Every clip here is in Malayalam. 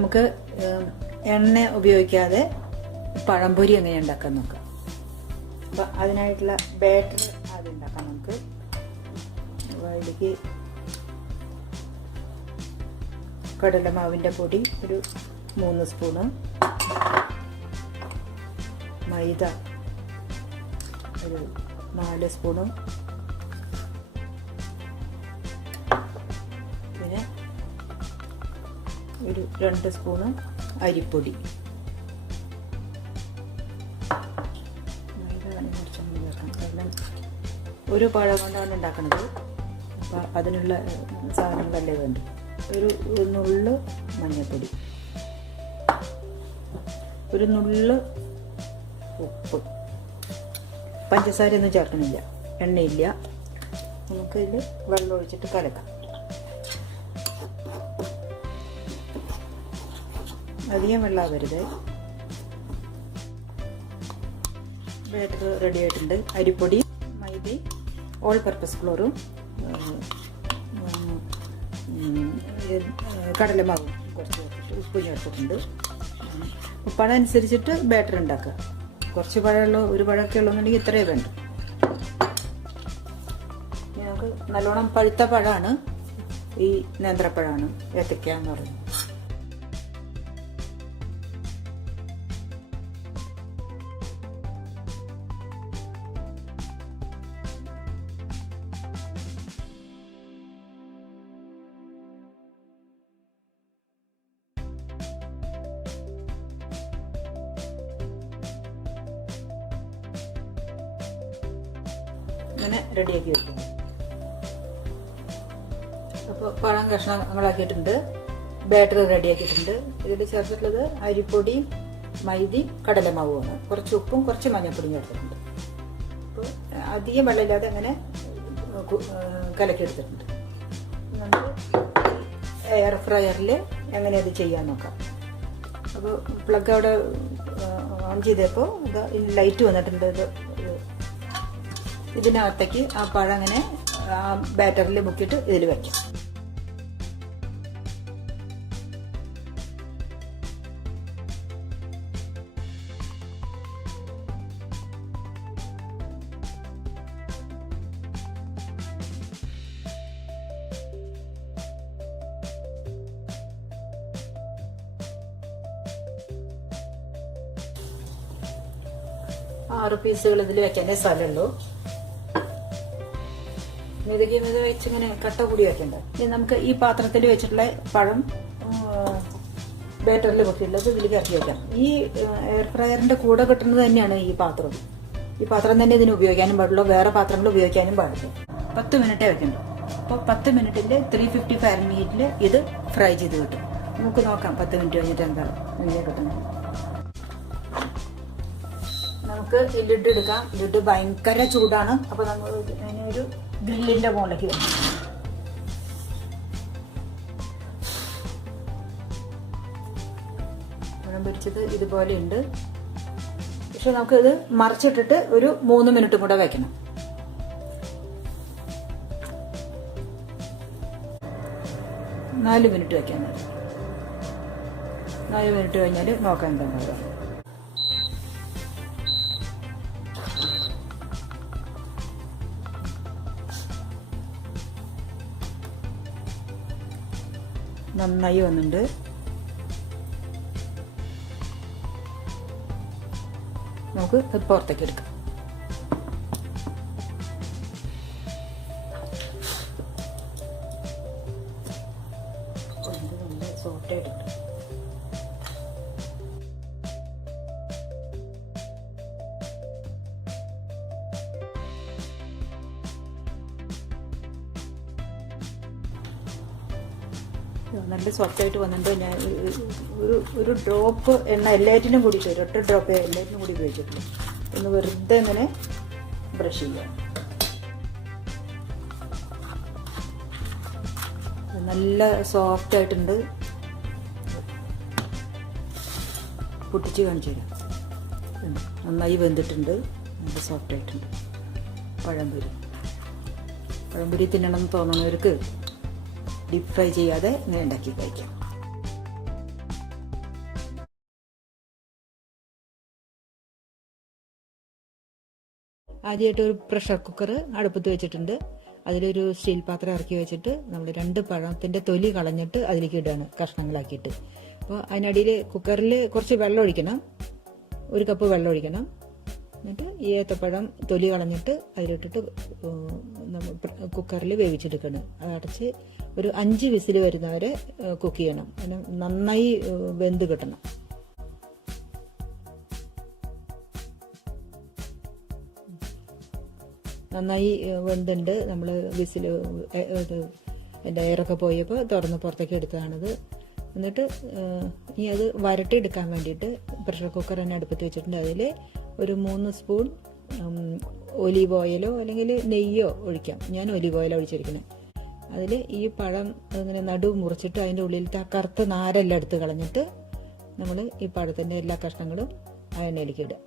നമുക്ക് എണ്ണ ഉപയോഗിക്കാതെ പഴംപൊരി എങ്ങനെ ഉണ്ടാക്കാൻ നോക്കാം. അപ്പം അതിനായിട്ടുള്ള ബാറ്റർ ആദ്യം ഉണ്ടാക്കാം. നമുക്ക് അതിലേക്ക് കടലമാവിൻ്റെ പൊടി ഒരു 3 സ്പൂണ്, മൈദ ഒരു 4 സ്പൂണ്, പിന്നെ ഒരു 2 സ്പൂണ് അരിപ്പൊടി. കാരണം ഒരു പഴം കൊണ്ടാണ് ഉണ്ടാക്കുന്നത്. അപ്പം അതിനുള്ള സാധനങ്ങളല്ലേ വേണ്ടു. ഒരു നുള്ള് മഞ്ഞൾപ്പൊടി, ഒരു നുള്ള് ഉപ്പ്, പഞ്ചസാരയൊന്നും ചേർക്കണില്ല, എണ്ണയില്ല. നമുക്കിതിൽ വെള്ളം ഒഴിച്ചിട്ട് കലക്കാം. അധികം വെള്ളമാവരുത്. ബാറ്റർ റെഡി ആയിട്ടുണ്ട്. അരിപ്പൊടി, മൈദ, ഓൾ പർപ്പസ് ഫ്ലോറും കടലമാവും കുറച്ച് ചേർത്തിട്ട് ഉപ്പ് ചേർത്തിട്ടുണ്ട്. പഴം അനുസരിച്ചിട്ട് ബാറ്റർ ഉണ്ടാക്കുക. കുറച്ച് പഴമുള്ള ഒരു പഴമൊക്കെ ഉള്ളതെന്നുണ്ടെങ്കിൽ ഇത്രയേ വേണ്ട. ഞങ്ങൾക്ക് നല്ലോണം പഴുത്ത പഴമാണ് ഈ നേന്ത്രപ്പഴമാണ്, ഏത്തയ്ക്ക എന്ന് പറയുന്നത്. ഇങ്ങനെ റെഡിയാക്കി വെക്കും. അപ്പോൾ പഴം കഷ്ണങ്ങളാക്കിയിട്ടുണ്ട്, ബാറ്റർ റെഡിയാക്കിയിട്ടുണ്ട്. ഇതിൽ ചേർത്തിട്ടുള്ളത് അരിപ്പൊടിയും മൈദയും കടലമാവുമാണ്. കുറച്ച് ഉപ്പും കുറച്ച് മഞ്ഞൾപ്പൊടിയും ചേർത്തിട്ടുണ്ട്. അപ്പോൾ അധികം വെള്ളമില്ലാതെ അങ്ങനെ കലക്കിയെടുത്തിട്ടുണ്ട്. നമുക്ക് എയർ ഫ്രയറിൽ എങ്ങനെ അത് ചെയ്യാൻ നോക്കാം. അപ്പോൾ പ്ലഗ് അവിടെ ഓൺ ചെയ്തപ്പോൾ ലൈറ്റ് വന്നിട്ടുണ്ട്. ഇതിനകത്തേക്ക് ആ പഴം അങ്ങനെ ആ ബാറ്ററിൽ മുക്കിയിട്ട് ഇതിൽ വയ്ക്കാം. ആറ് പീസുകൾ ഇതിൽ വെക്കാനേ സ്ഥലമുള്ളൂ. മിതകി വെച്ചിങ്ങനെ കട്ട കൂടി വെക്കണ്ട. ഇനി നമുക്ക് ഈ പാത്രത്തിൽ വെച്ചിട്ടുള്ള പഴം ബാറ്ററിൽ വെക്കിയുള്ളത് ഇതിലേക്ക് ഇറക്കി വെക്കാം. ഈ എയർ ഫ്രയറിന്റെ കൂടെ കിട്ടുന്നത് തന്നെയാണ് ഈ പാത്രം. ഈ പാത്രം തന്നെ ഇതിന് ഉപയോഗിക്കാനും പാടുള്ളൂ, വേറെ പാത്രങ്ങൾ ഉപയോഗിക്കാനും പാടില്ല. 10 മിനിറ്റേ വെക്കണ്ട. അപ്പോൾ 10 മിനിറ്റിൽ 350 ഫാരൻഹീറ്റിൽ ഇത് ഫ്രൈ ചെയ്ത് കിട്ടും. നമുക്ക് നോക്കാം 10 മിനിറ്റ് കഴിഞ്ഞിട്ട് എന്താണ് ഇങ്ങനെ കിട്ടുന്നത്. നമുക്ക് ഈ ലിഡ് എടുക്കാം. ലിഡ് ഭയങ്കര ചൂടാണ്. അപ്പോൾ നമ്മൾ അതിനൊരു ഗ്രില്ലിന്റെ മുകളിലേക്ക് വെക്കാം. പഴം പൊരിച്ചത് ഇതുപോലെ ഉണ്ട്. പക്ഷെ നമുക്കിത് മറിച്ചിട്ടിട്ട് ഒരു 3 മിനിറ്റും കൂടെ വെക്കണം. നാല് മിനിറ്റ് വെക്കാൻ മതി. 4 മിനിറ്റ് കഴിഞ്ഞാൽ നോക്കാൻ എന്താ. നന്നായി വന്നിട്ടുണ്ട്. നമുക്ക് പുറത്തേക്ക് എടുക്കാം. സോട്ടായിട്ടുണ്ട്. നല്ല സോഫ്റ്റായിട്ട് വന്നിട്ട് ഞാൻ ഒരു ഡ്രോപ്പ് എണ്ണ എല്ലാറ്റിനും കൂടി ചെയ്തു. 8 ഡ്രോപ്പ് എല്ലാറ്റിനും കൂടി ഉപയോഗിച്ചിട്ടുണ്ട്. ഒന്ന് വെറുതെ ഇങ്ങനെ ബ്രഷ് ചെയ്യാം. നല്ല സോഫ്റ്റായിട്ടുണ്ട്. പൊട്ടിച്ച് കാണിച്ചു തരാം. നന്നായി വെന്തിട്ടുണ്ട്, നല്ല സോഫ്റ്റായിട്ടുണ്ട്. പഴംപൊരി തിന്നണമെന്ന് തോന്നുന്നവർക്ക് ഡീപ്പ് ഫ്രൈ ചെയ്യാതെ ഇങ്ങനെ ഉണ്ടാക്കി കഴിക്കാം. ആദ്യമായിട്ട് ഒരു പ്രഷർ കുക്കർ അടുപ്പത്ത് വെച്ചിട്ടുണ്ട്. അതിലൊരു സ്റ്റീൽ പാത്രം ഇറക്കി വെച്ചിട്ട് നമ്മൾ 2 പഴത്തിൻ്റെ തൊലി കളഞ്ഞിട്ട് അതിലേക്ക് ഇടുകയാണ്, കഷ്ണങ്ങളാക്കിയിട്ട്. അപ്പോൾ അതിനടിയിൽ കുക്കറിൽ കുറച്ച് വെള്ളം ഒഴിക്കണം, 1 കപ്പ് വെള്ളം ഒഴിക്കണം. എന്നിട്ട് ഈ ഏത്തപ്പഴം തൊലി കളഞ്ഞിട്ട് അതിലിട്ടിട്ട് കുക്കറിൽ വേവിച്ചെടുക്കണം. അത് അടച്ച് ഒരു 5 വിസിൽ വരുന്നവരെ കുക്ക് ചെയ്യണം. അതിന് നന്നായി വെന്ത് കിട്ടണം. നന്നായി വെന്തുണ്ട്. നമ്മൾ വിസിൽ എൻ്റെ എയറൊക്കെ പോയപ്പോൾ തുറന്ന് പുറത്തേക്ക് എടുത്തതാണിത്. എന്നിട്ട് ഇനി അത് വരട്ടിയെടുക്കാൻ വേണ്ടിയിട്ട് പ്രഷർ കുക്കർ തന്നെ അടുപ്പത്ത് വെച്ചിട്ടുണ്ട്. അതിൽ ഒരു 3 സ്പൂൺ ഒലീവ് ഓയിലോ അല്ലെങ്കിൽ നെയ്യോ ഒഴിക്കാം. ഞാൻ ഒലീവ് ഓയിലോ ഒഴിച്ചിരിക്കുന്നത്. അതിൽ ഈ പഴം ഇങ്ങനെ നടു മുറിച്ചിട്ട് അതിൻ്റെ ഉള്ളിലത്തെ ആ കറുത്ത നാരെല്ലാം എടുത്ത് കളഞ്ഞിട്ട് നമ്മൾ ഈ പഴത്തിൻ്റെ എല്ലാ കഷ്ണങ്ങളും ആ എണ്ണയിലേക്ക് ഇടുക.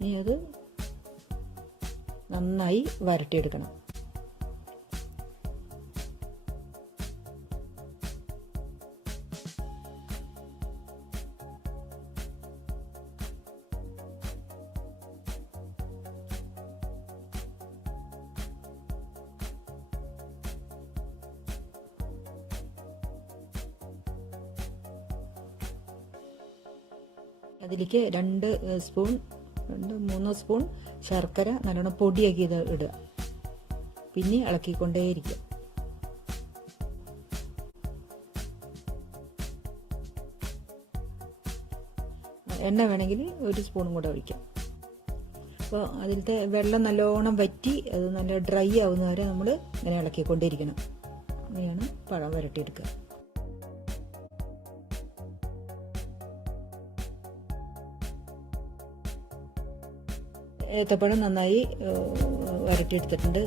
ഇനി അത് നന്നായി വരട്ടിയെടുക്കണം. അതിലേക്ക് 2-3 സ്പൂൺ ശർക്കര നല്ലോണം പൊടിയാക്കി ഇത് ഇടുക. പിന്നെ ഇളക്കിക്കൊണ്ടേയിരിക്കുക. എണ്ണ വേണമെങ്കിൽ 1 സ്പൂണും കൂടെ ഒഴിക്കാം. അപ്പോൾ അതിലത്തെ വെള്ളം നല്ലോണം വറ്റി അത് നല്ല ഡ്രൈ ആവുന്നവരെ നമ്മൾ ഇങ്ങനെ ഇളക്കിക്കൊണ്ടേയിരിക്കണം. അങ്ങനെയാണ് പഴം വരട്ടിയെടുക്കുക. ഏത്തപ്പഴം നന്നായി വരട്ടിയെടുത്തിട്ടുണ്ട്.